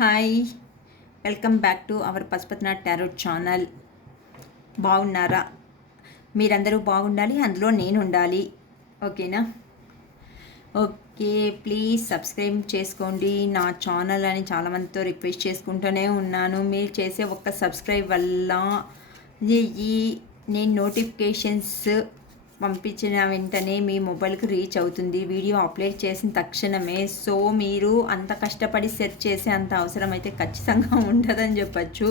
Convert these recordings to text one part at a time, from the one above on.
Hi, welcome back to our Pashupatinath tarot channel. బాగున్నారా? మీరందరూ బాగుండాలి, అందులో నేను ఉండాలి. ఓకేనా? ఓకే, ప్లీజ్ సబ్స్క్రైబ్ చేసుకోండి నా ఛానల్ అని చాలామందితో రిక్వెస్ట్ చేసుకుంటూనే ఉన్నాను. మీరు చేసే ఒక్క సబ్స్క్రైబ్ వల్ల ఈ నేను నోటిఫికేషన్స్ పంపించిన వెంటనే మీ మొబైల్కి రీచ్ అవుతుంది వీడియో అప్లోడ్ చేసిన తక్షణమే. సో మీరు అంత కష్టపడి సెర్చ్ చేసే అంత అవసరం అయితే ఖచ్చితంగా ఉండదని చెప్పచ్చు.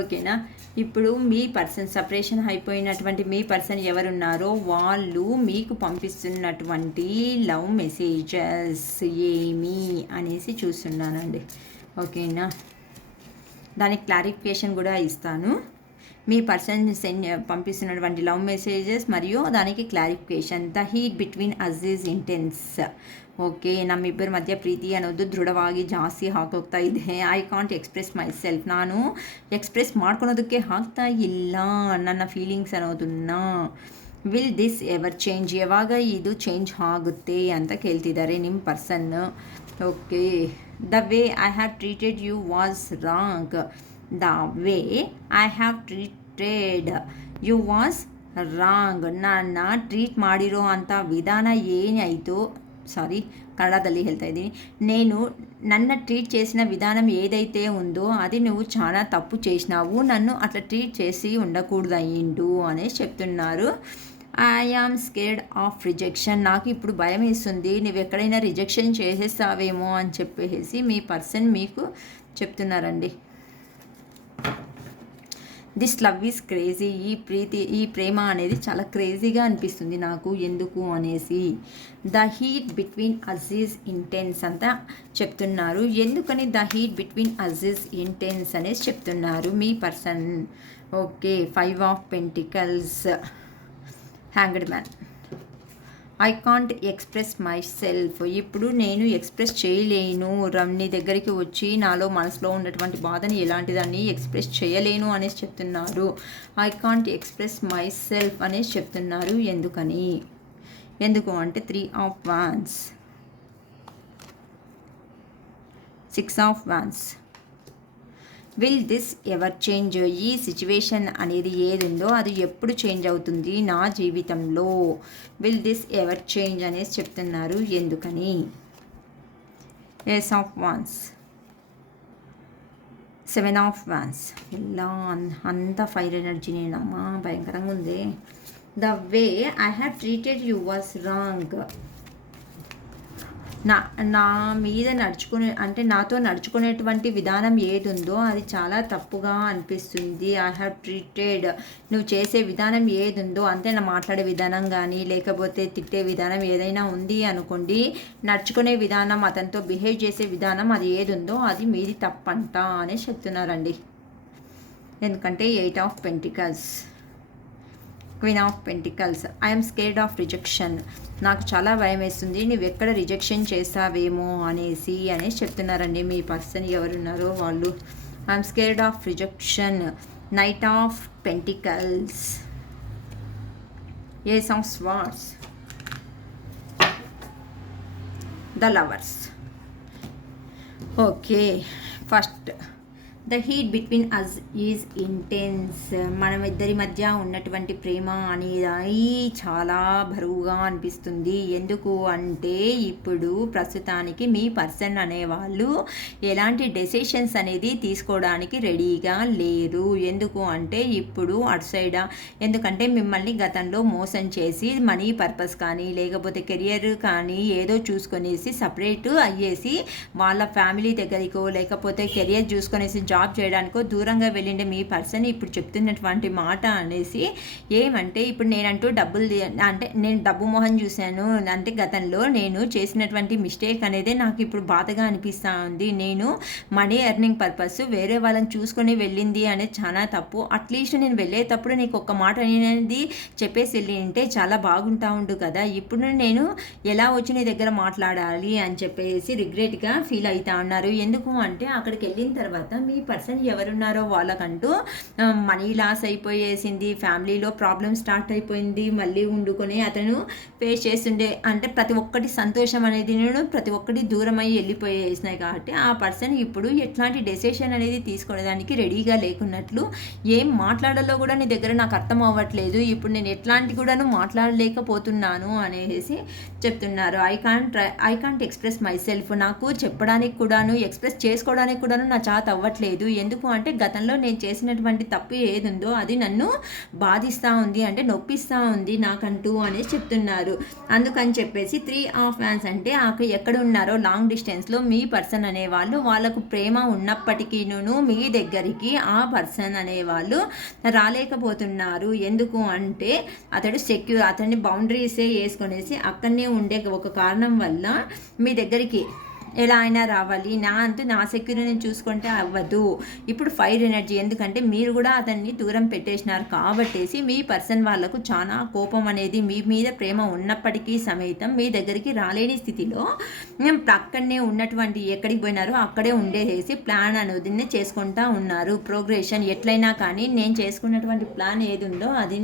ఓకేనా? ఇప్పుడు మీ పర్సన్ సపరేషన్ అయిపోయినటువంటి మీ పర్సన్ ఎవరున్నారో వాళ్ళు మీకు పంపిస్తున్నటువంటి లవ్ మెసేజెస్ ఏమి అనేసి చూస్తున్నానండి. ఓకేనా? దానికి క్లారిఫికేషన్ కూడా ఇస్తాను. మీ పర్సన్ పంపిస్తున్నటువంటి లవ్ మెసేజెస్ మరియు దానికి clarification. The heat between us is intense. Okay, ನಮ್ಮಿಬ್ಬರ ಮಧ್ಯ ಪ್ರೀತಿ ಅನ್ನೋದು ದೃಢವಾಗಿ ಜಾಸ್ತಿ ಆಗೋಗ್ತಾ ಇದೆ. I can't express myself. ನಾನು ಎಕ್ಸ್ಪ್ರೆಸ್ ಮಾಡ್ಕೊಳೋದಕ್ಕೆ ಆಗ್ತಾ ಇಲ್ಲ ನನ್ನ ಫೀಲಿಂಗ್ಸ್ ಅನ್ನೋದನ್ನು. Will this ever change? ಯಾವಾಗ ಇದು ಚೇಂಜ್ ಆಗುತ್ತೆ ಅಂತ ಕೇಳ್ತಿದ್ದಾರೆ ನಿಮ್ಮ person. Okay, the way I have treated you was wrong. The way I have treated you was wrong. ನನ್ನ ಟ್ರೀಟ್ ಮಾಡಿರೋ ಅಂಥ ವಿಧಾನ ಏನಾಯಿತು, సారీ కన్నడದಲ್ಲಿ ಹೇಳ್ತಾ ఇದ್ದೀನಿ, నేను నన్ను ట్రీట్ చేసిన విధానం ఏదైతే ఉందో అది నువ్వు చాలా తప్పు చేసినావు, నన్ను అట్లా ట్రీట్ చేసి ఉండకూడదు అయ్యిండు అనేసి చెప్తున్నారు. I am scared of rejection. నాకు ఇప్పుడు భయం వేస్తుంది, నువ్వు ఎక్కడైనా రిజెక్షన్ చేసేస్తావేమో అని చెప్పేసి మీ పర్సన్ మీకు చెప్తున్నారండి. This love is crazy. ఈ ప్రేమ అనేది చాలా క్రేజీగా అనిపిస్తుంది నాకు. ఎందుకు అనేసి the heat between us is intense అంతా చెప్తున్నారు. ఎందుకని the heat between us is intense అనేసి చెప్తున్నారు మీ person. Okay, 5 of pentacles, hanged man. I can't express myself. ఇప్పుడు నేను ఎక్స్ప్రెస్ చేయలేను, నీ దగ్గరికి వచ్చి నాలో మనసులో ఉన్నటువంటి బాధని ఎలాంటిదాన్ని ఎక్స్ప్రెస్ చేయలేను అనేసి చెప్తున్నారు. I can't express my self అనేసి చెప్తున్నారు. ఎందుకు అంటే 3 of wands, 6 of wands. Will this ever change? ఈ సిచ్యువేషన్ అనేది ఏదుందో అది ఎప్పుడు చేంజ్ అవుతుంది నా జీవితంలో? విల్ దిస్ ఎవర్ చేంజ్ అనేసి చెప్తున్నారు. ఎందుకని? Ace of wands, 7 of wands. ఇలా అంత ఫైర్ ఎనర్జీ నేనమ్మా, భయంకరంగా ఉంది. The way I have treated you was wrong. నా మీద నాతో నడుచుకునేటువంటి విధానం ఏది ఉందో అది చాలా తప్పుగా అనిపిస్తుంది. ఐ హ్యావ్ ట్రీటెడ్, నువ్వు చేసే విధానం ఏది ఉందో అంటే నా మాట్లాడే విధానం కానీ లేకపోతే తిట్టే విధానం ఏదైనా ఉంది అనుకోండి, నడుచుకునే విధానం, అతనితో బిహేవ్ చేసే విధానం అది ఏది ఉందో అది మీది తప్పంట అని చెప్తున్నారండి. ఎందుకంటే 8 of pentacles, queen of pentacles. I'm scared of rejection. నాకు చాలా భయం వేస్తుంది నువ్వు ఎక్కడ రిజెక్షన్ చేస్తావేమో అనేసి చెప్తున్నారండి మీ పర్సన్ ఎవరున్నారో వాళ్ళు. I'm scared of rejection. Knight of pentacles, ace of swords, the lovers. Okay, first the heat between us is intense. మనం ఇద్దరి మధ్య ఉన్నటువంటి ప్రేమ అనేది చాలా బరువుగా అనిపిస్తుంది. ఎందుకు అంటే ఇప్పుడు ప్రస్తుతానికి మీ పర్సన్ అనేవాళ్ళు ఎలాంటి డెసిషన్స్ అనేది తీసుకోవడానికి రెడీగా లేరు. ఎందుకు అంటే ఇప్పుడు అటు సైడ్, ఎందుకంటే మిమ్మల్ని గతంలో మోసం చేసి మనీ పర్పస్ కానీ లేకపోతే కెరియర్ కానీ ఏదో చూసుకొనేసి సపరేట్ అయ్యేసి వాళ్ళ ఫ్యామిలీ దగ్గరికో లేకపోతే కెరియర్ చూసుకొనేసి జాబ్ చేయడానికో దూరంగా వెళ్ళిండే మీ పర్సన్ ఇప్పుడు చెప్తున్నటువంటి మాట అనేసి ఏమంటే, ఇప్పుడు నేనంటూ నేను డబ్బు మొహం చూశాను అంటే గతంలో నేను చేసినటువంటి మిస్టేక్ అనేది నాకు ఇప్పుడు బాధగా అనిపిస్తూ ఉంది. నేను మనీ ఎర్నింగ్ పర్పస్ వేరే వాళ్ళని చూసుకొని వెళ్ళింది అనేది చాలా తప్పు. అట్లీస్ట్ నేను వెళ్ళేటప్పుడు నీకు ఒక్క మాట అనేది చెప్పేసి వెళ్ళి ఉంటే చాలా బాగుంటా ఉండు కదా. ఇప్పుడు నేను ఎలా వచ్చి నీ దగ్గర మాట్లాడాలి అని చెప్పేసి రిగ్రెట్గా ఫీల్ అవుతా ఉన్నారు. ఎందుకు అంటే అక్కడికి వెళ్ళిన తర్వాత మీ పర్సన్ ఎవరున్నారో వాళ్ళకంటూ మనీ లాస్ అయిపోయేసింది, ఫ్యామిలీలో ప్రాబ్లమ్ స్టార్ట్ అయిపోయింది, మళ్ళీ వండుకొని అతను ఫేస్ చేస్తుండే అంటే ప్రతి ఒక్కటి సంతోషం అనేది ప్రతి ఒక్కటి దూరం అయ్యి వెళ్ళిపోయేసినాయి. కాబట్టి ఆ పర్సన్ ఇప్పుడు ఎట్లాంటి డెసిషన్ అనేది తీసుకోవడానికి రెడీగా లేకున్నట్లు, ఏం మాట్లాడాలో కూడా నీ దగ్గర నాకు అర్థం అవ్వట్లేదు, ఇప్పుడు నేను ఎట్లాంటి కూడాను మాట్లాడలేకపోతున్నాను అనేసి చెప్తున్నారు. I can't express my self, నాకు చెప్పడానికి కూడాను ఎక్స్ప్రెస్ చేసుకోవడానికి కూడాను నా చేత అవ్వట్లేదు. ఎందుకు అంటే గతంలో నేను చేసినటువంటి తప్పు ఏది ఉందో అది నన్ను బాధిస్తూ ఉంది, అంటే నొప్పిస్తూ ఉంది నాకంటూ అనేసి చెప్తున్నారు. అందుకని చెప్పేసి 3 ఆఫ్ వ్యాన్స్ అంటే ఎక్కడ ఉన్నారో లాంగ్ డిస్టెన్స్లో మీ పర్సన్ అనేవాళ్ళు, వాళ్ళకు ప్రేమ ఉన్నప్పటికీను మీ దగ్గరికి ఆ పర్సన్ అనేవాళ్ళు రాలేకపోతున్నారు. ఎందుకు అంటే అతన్ని బౌండరీసే వేసుకొనేసి అక్కడనే ఉండే ఒక కారణం వల్ల మీ దగ్గరికి ఎలా అయినా రావాలి, నా సెక్యూరిటీని చూసుకుంటే అవ్వదు. ఇప్పుడు ఫైర్ ఎనర్జీ, ఎందుకంటే మీరు కూడా అతన్ని దూరం పెట్టేసినారు కాబట్టేసి మీ పర్సన్ వాళ్ళకు చాలా కోపం అనేది, మీ మీద ప్రేమ ఉన్నప్పటికీ సమేతం మీ దగ్గరికి రాలేని స్థితిలో అక్కడనే ఉన్నటువంటి ఎక్కడికి పోయినారో అక్కడే ఉండేసి ప్లాన్ అనేది చేసుకుంటా ఉన్నారు. ప్రోగ్రెషన్ ఎట్లయినా కానీ నేను చేసుకున్నటువంటి ప్లాన్ ఏది ఉందో అది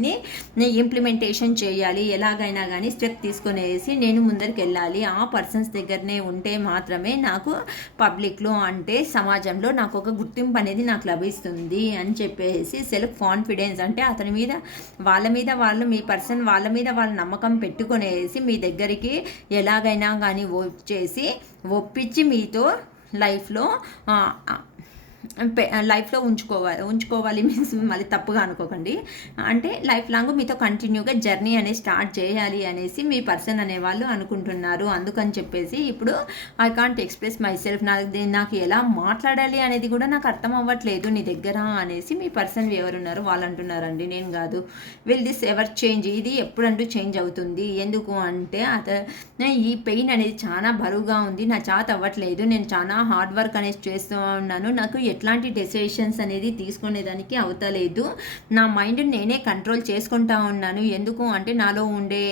ఇంప్లిమెంటేషన్ చేయాలి, ఎలాగైనా కానీ స్టెప్ తీసుకునేసి నేను ముందరికి వెళ్ళాలి. ఆ పర్సన్స్ దగ్గరనే ఉంటే మాత్రమే నాకు పబ్లిక్లో అంటే సమాజంలో నాకు ఒక గుర్తింపు అనేది నాకు లభిస్తుంది అని చెప్పేసి సెల్ఫ్ కాన్ఫిడెన్స్ అంటే అతని మీద వాళ్ళు మీ పర్సన్ వాళ్ళ మీద వాళ్ళు నమ్మకం పెట్టుకునేసి మీ దగ్గరికి ఎలాగైనా కానీ వచ్చేసి ఒప్పించి మీతో లైఫ్లో ఉంచుకోవాలి మీన్స్ మళ్ళీ తప్పుగా అనుకోకండి, అంటే లైఫ్ లాంగ్ మీతో కంటిన్యూగా జర్నీ అనేది స్టార్ట్ చేయాలి అనేసి మీ పర్సన్ అనేవాళ్ళు అనుకుంటున్నారు. అందుకని చెప్పేసి ఇప్పుడు I can't express my self, నాకు ఎలా మాట్లాడాలి అనేది కూడా నాకు అర్థం అవ్వట్లేదు నీ దగ్గర అనేసి మీ పర్సన్ ఎవరున్నారు వాళ్ళు అంటున్నారండి, నేను కాదు. విల్ దిస్ ఎవర్ చేంజ్, ఇది ఎప్పుడంటూ చేంజ్ అవుతుంది. ఎందుకు అంటే ఈ పెయిన్ అనేది చాలా బరువుగా ఉంది, నా చేత అవ్వట్లేదు, నేను చాలా హార్డ్ వర్క్ అనేది చేస్తూ ఉన్నాను, నాకు ఎట్లాంటి డెసిషన్స్ అనేది తీసుకునేదానికి అవుతలేదు, నా మైండ్ నేనే కంట్రోల్ చేసుకుంటా ఉన్నాను. ఎందుకు అంటే నాలో ఉండే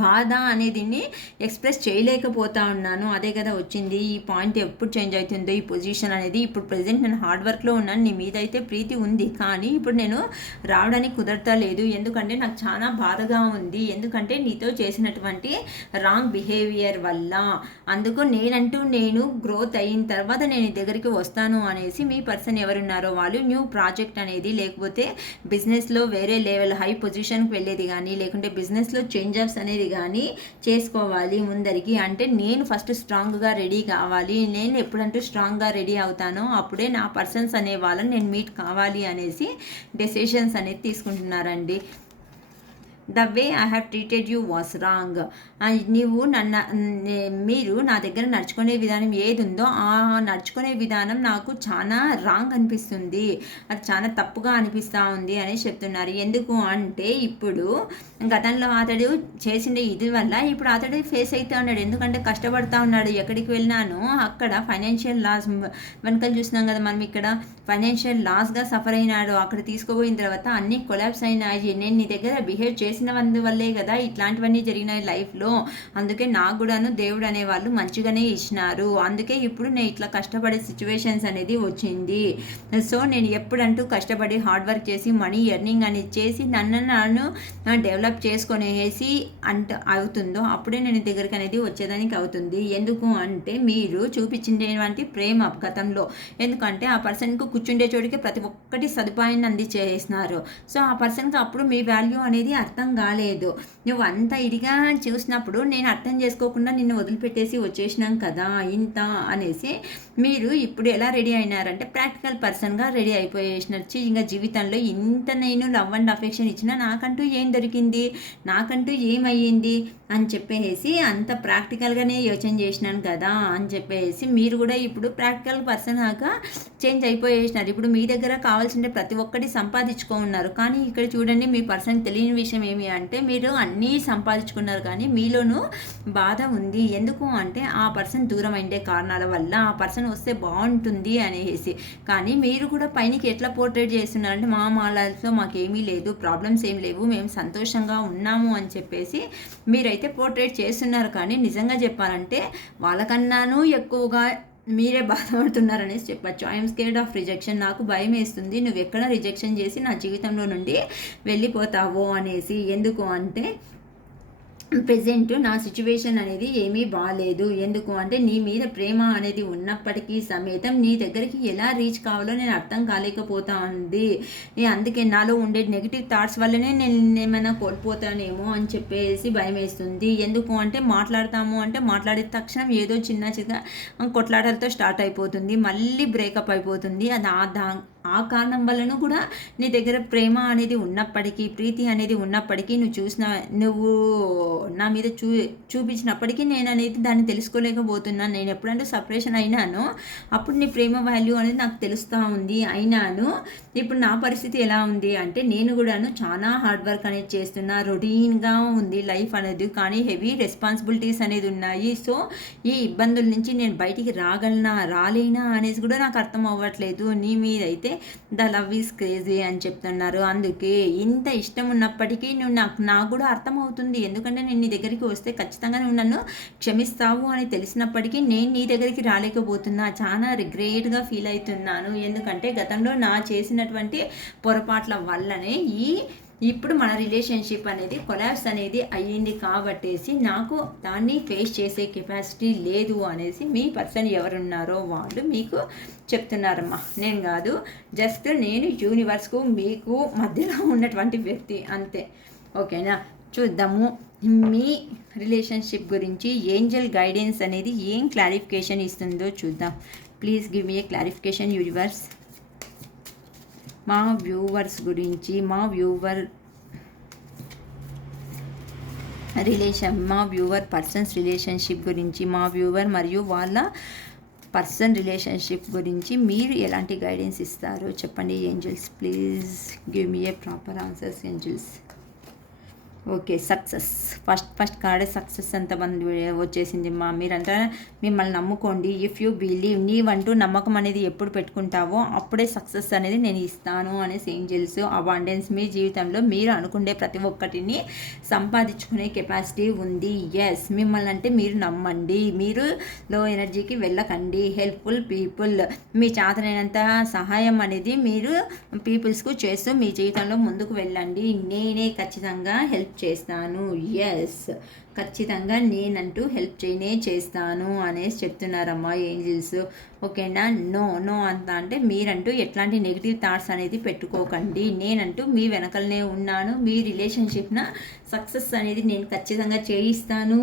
బాధ అనేది ఎక్స్ప్రెస్ చేయలేకపోతా ఉన్నాను, అదే కదా వచ్చింది. ఈ పాయింట్ ఎప్పుడు చేంజ్ అవుతుందో ఈ పొజిషన్ అనేది, ఇప్పుడు ప్రజెంట్ నేను హార్డ్ వర్క్లో ఉన్నాను, నీ మీద అయితే ప్రీతి ఉంది, కానీ ఇప్పుడు నేను రావడానికి కుదరతలేదు. ఎందుకంటే నాకు చాలా బాధగా ఉంది, ఎందుకంటే నీతో చేసినటువంటి రాంగ్ బిహేవియర్ వల్ల. అందుకు నేను గ్రోత్ అయిన తర్వాత నేను దగ్గరికి వస్తాను అనేసి మీ పర్సన్ ఎవరున్నారో వాళ్ళు న్యూ ప్రాజెక్ట్ అనేది, లేకపోతే బిజినెస్లో వేరే లెవెల్ హై పొజిషన్కి వెళ్ళేది కానీ, లేకుంటే బిజినెస్లో చేంజెస్ అనేది కానీ చేసుకోవాలి ముందరికి. అంటే నేను ఫస్ట్ స్ట్రాంగ్గా రెడీ కావాలి, నేను ఎప్పుడంటూ స్ట్రాంగ్గా రెడీ అవుతానో అప్పుడే నా పర్సన్స్ అనే వాళ్ళని నేను మీట్ కావాలి అనేసి డెసిషన్స్ అనేది తీసుకుంటున్నారండి. The way I have treated you was wrong, మీరు నా దగ్గర నడుచుకునే విధానం ఏది ఉందో ఆ నడుచుకునే విధానం నాకు చాలా రాంగ్ అనిపిస్తుంది, అది చాలా తప్పుగా అనిపిస్తూ ఉంది అని చెప్తున్నారు. ఎందుకు అంటే ఇప్పుడు గతంలో అతడు చేసిన ఇది వల్ల ఇప్పుడు అతడు ఫేస్ అవుతూ ఉన్నాడు, ఎందుకంటే కష్టపడుతూ ఉన్నాడు. ఎక్కడికి వెళ్ళినానో అక్కడ ఫైనాన్షియల్ లాస్ వెనకలు చూసినాం కదా మనం, ఇక్కడ ఫైనాన్షియల్ లాస్గా సఫర్ అయినాడు. అక్కడ తీసుకుపోయిన తర్వాత అన్నీ కొలాప్స్ అయినాయి. నేను నీ దగ్గర బిహేవ్ చేసిన వల్లే కదా ఇట్లాంటివన్నీ జరిగినాయి లైఫ్లో, అందుకే నాకు కూడాను దేవుడు అనేవాళ్ళు మంచిగానే ఇచ్చినారు, అందుకే ఇప్పుడు నేను ఇట్లా కష్టపడే సిచ్యువేషన్స్ అనేది వచ్చింది. సో నేను ఎప్పుడంటూ కష్టపడి హార్డ్ వర్క్ చేసి మనీ ఎర్నింగ్ అనేది చేసి నన్ను డెవలప్ చేసుకునేసి అవుతుందో అప్పుడే నేను దగ్గరికి అనేది వచ్చేదానికి అవుతుంది. ఎందుకు అంటే మీరు చూపించినటువంటి ప్రేమ గతంలో, ఎందుకంటే ఆ పర్సన్కు కూర్చుండే చోటికి ప్రతి ఒక్కటి సదుపాయాన్ని అందించేసినారు. సో ఆ పర్సన్కి అప్పుడు మీ వాల్యూ అనేది అర్థం కాలేదు. నువ్వు అంత ఇదిగా చూసినప్పుడు నేను అర్థం చేసుకోకుండా నిన్ను వదిలిపెట్టేసి వచ్చేసినాం కదా ఇంత అనేసి మీరు ఇప్పుడు ఎలా రెడీ అయినారంటే ప్రాక్టికల్ పర్సన్గా రెడీ అయిపోయేసినచ్చు. ఇంకా జీవితంలో ఇంత నేను లవ్ అండ్ అఫెక్షన్ ఇచ్చినా నాకంటూ ఏం దొరికింది, నాకంటూ ఏమయ్యింది అని చెప్పేసి అంత ప్రాక్టికల్గానే యోచన చేసినాను కదా అని చెప్పేసి మీరు కూడా ఇప్పుడు ప్రాక్టికల్ పర్సన్గా చేంజ్ అయిపోయేసినారు. ఇప్పుడు మీ దగ్గర కావాల్సిన ప్రతి ఒక్కటి సంపాదించుకున్నారు, కానీ ఇక్కడ చూడండి మీ పర్సన్ తెలియని విషయం ఏమి అంటే మీరు అన్నీ సంపాదించుకున్నారు కానీ మీలోనూ బాధ ఉంది. ఎందుకు అంటే ఆ పర్సన్ దూరం అయిండే కారణాల వల్ల, ఆ పర్సన్ వస్తే బాగుంటుంది అనేసి. కానీ మీరు కూడా పైనకి ఎట్లా పోర్ట్రేట్ చేస్తున్నారంటే మా లైఫ్లో మాకేమీ లేదు, ప్రాబ్లమ్స్ ఏం లేవు, మేము సంతోషంగా ఉన్నాము అని చెప్పేసి మీరైతే పోర్ట్రేట్ చేస్తున్నారు. కానీ నిజంగా చెప్పాలంటే వాళ్ళకన్నాను ఎక్కువగా మీరే బాధపడుతున్నారనేసి చెప్పచ్చు. ఐఎమ్ స్కేర్డ్ ఆఫ్ రిజెక్షన్, నాకు భయం వేస్తుంది నువ్వు ఎక్కడ రిజెక్షన్ చేసి నా జీవితంలో నుండి వెళ్ళిపోతావో అనేసి. ఎందుకు అంటే ప్రెజెంట్ నా సిచ్యువేషన్ అనేది ఏమీ బాగాలేదు. ఎందుకు అంటే నీ మీద ప్రేమ అనేది ఉన్నప్పటికీ సమేతం నీ దగ్గరికి ఎలా రీచ్ కావాలో నేను అర్థం కాలేకపోతా ఉంది. అందుకే నాలో ఉండే నెగిటివ్ థాట్స్ వల్లనే నేను ఏమైనా కోల్పోతానేమో అని చెప్పేసి భయం వేస్తుంది. ఎందుకు అంటే మాట్లాడతాము అంటే మాట్లాడే తక్షణం ఏదో చిన్న చిన్న కొట్లాటలతో స్టార్ట్ అయిపోతుంది, మళ్ళీ బ్రేకప్ అయిపోతుంది. అది ఆ కారణం వలన కూడా నీ దగ్గర ప్రేమ అనేది ఉన్నప్పటికీ, ప్రీతి అనేది ఉన్నప్పటికీ, నువ్వు నా మీద చూపించినప్పటికీ నేను అనేది దాన్ని తెలుసుకోలేకపోతున్నాను. నేను ఎప్పుడంటే సపరేషన్ అయినానో అప్పుడు నీ ప్రేమ వాల్యూ అనేది నాకు తెలుస్తూ ఉంది. అయినాను ఇప్పుడు నా పరిస్థితి ఎలా ఉంది అంటే నేను కూడాను చాలా హార్డ్ వర్క్ అనేది చేస్తున్నా, రొటీన్గా ఉంది లైఫ్ అనేది, కానీ హెవీ రెస్పాన్సిబిలిటీస్ అనేది ఉన్నాయి. సో ఈ ఇబ్బందుల నుంచి నేను బయటికి రాలేనా అనేసి కూడా నాకు అర్థం అవ్వట్లేదు. నీ మీద అయితే ద లవ్ ఈజ్ క్రేజీ అని చెప్తున్నారు. అందుకే ఇంత ఇష్టం ఉన్నప్పటికీ నాకు కూడా అర్థమవుతుంది. ఎందుకంటే నేను నీ దగ్గరికి వస్తే ఖచ్చితంగా నువ్వు నన్ను క్షమిస్తావు అని తెలిసినప్పటికీ నేను నీ దగ్గరికి రాలేకపోతున్నా. చాలా రిగ్రెట్గా ఫీల్ అవుతున్నాను. ఎందుకంటే గతంలో నా చేసినటువంటి పొరపాట్ల వల్లనే ఇప్పుడు మన రిలేషన్షిప్ అనేది కొలాప్స్ అనేది అయ్యింది. కాబట్టేసి నాకు దాన్ని ఫేస్ చేసే కెపాసిటీ లేదు అనేసి మీ పర్సన్ ఎవరున్నారో వాళ్ళు మీకు చెప్తున్నారమ్మా, నేను కాదు. జస్ట్ నేను యూనివర్స్కు మీకు మధ్యలో ఉన్నటువంటి వ్యక్తి అంతే. ఓకేనా, చూద్దాము మీ రిలేషన్షిప్ గురించి ఏంజల్ గైడెన్స్ అనేది ఏం క్లారిఫికేషన్ ఇస్తుందో చూద్దాం. Please give me A clarification universe. మా వ్యూవర్స్ గురించి, మా వ్యూవర్ పర్సన్స్ రిలేషన్షిప్ గురించి, మా వ్యూవర్ మరియు వాళ్ళ పర్సన్ రిలేషన్షిప్ గురించి మీరు ఎలాంటి గైడెన్స్ ఇస్తారో చెప్పండి angels. Please give me a proper answers angels. Okay, success. First card success అంతమంది వచ్చేసింది మా. మీరంతా మిమ్మల్ని నమ్ముకోండి. ఇఫ్ యూ బిలీవ్, నీవంటూ నమ్మకం అనేది ఎప్పుడు పెట్టుకుంటావో అప్పుడే సక్సెస్ అనేది నేను ఇస్తాను అనేసి ఏంజల్స్. అబాండెన్స్, మీ జీవితంలో మీరు అనుకునే ప్రతి ఒక్కటిని సంపాదించుకునే కెపాసిటీ ఉంది. ఎస్, మిమ్మల్ని అంటే మీరు నమ్మండి, మీరు లో ఎనర్జీకి వెళ్ళకండి. హెల్ప్ఫుల్ పీపుల్, మీ చేతనైనంత సహాయం అనేది మీరు పీపుల్స్కు చేస్తూ మీ జీవితంలో ముందుకు వెళ్ళండి. నేనే ఖచ్చితంగా హెల్ప్ చేస్తాను. ఎస్, ఖచ్చితంగా నేనంటూ హెల్ప్ చేస్తాను అనేసి చెప్తున్నారమ్మా ఏంజిల్స్. ఓకేనా, నో అంత అంటే మీరంటూ ఎట్లాంటి నెగిటివ్ థాట్స్ అనేది పెట్టుకోకండి. నేనంటూ మీ వెనకలనే ఉన్నాను. మీ రిలేషన్షిప్న సక్సెస్ అనేది నేను ఖచ్చితంగా చేయిస్తాను.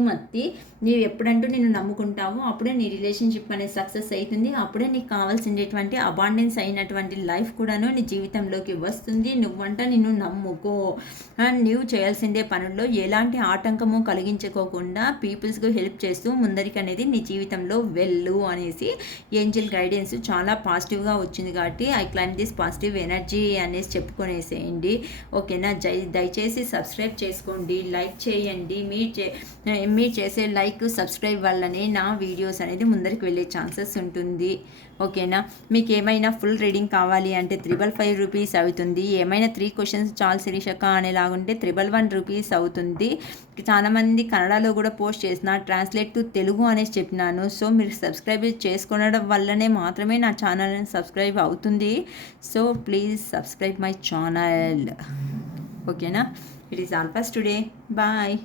నీవు ఎప్పుడంటూ నేను నమ్ముకుంటావో అప్పుడే నీ రిలేషన్షిప్ అనేది సక్సెస్ అవుతుంది. అప్పుడే నీకు కావాల్సినటువంటి అబాండెన్స్ అయినటువంటి లైఫ్ కూడాను నీ జీవితంలోకి వస్తుంది. నువ్వంట నిన్ను నమ్ముకో. నువ్వు చేయాల్సిందే పనుల్లో ఎలాంటి ఆటంకము కలిగించుకోకుండా పీపుల్స్కు హెల్ప్ చేస్తూ ముందరికి అనేది నీ జీవితంలో వెళ్ళు అనేసి ఏంజల్ గైడెన్స్ చాలా పాజిటివ్గా వచ్చింది. కాబట్టి I claim this positive energy అనేసి చెప్పుకొనేసేయండి. ఓకేనా, దయచేసి సబ్స్క్రైబ్ చేసుకోండి, లైక్ చేయండి. మీరు చేసే లైక్ సబ్స్క్రైబ్ వల్లనే నా వీడియోస్ అనేది ముందరికి వెళ్ళే ఛాన్సెస్ ఉంటుంది. ఓకేనా, మీకు ఏమైనా ఫుల్ రీడింగ్ కావాలి అంటే 555 రూపీస్ అవుతుంది. ఏమైనా 3 క్వశ్చన్స్ చాలు శిరీషక అనేలాగుంటే 111 రూపీస్ అవుతుంది. చాలామంది కన్నడలో కూడా పోస్ట్ చేసిన ట్రాన్స్లేట్ టు తెలుగు అనేసి చెప్పినాను. సో మీరు సబ్స్క్రైబ్ చేసుకోవడం వల్లనే మాత్రమే నా ఛానల్ సబ్స్క్రైబ్ అవుతుంది. So please subscribe my channel. ఓకేనా, it is all for today. Bye.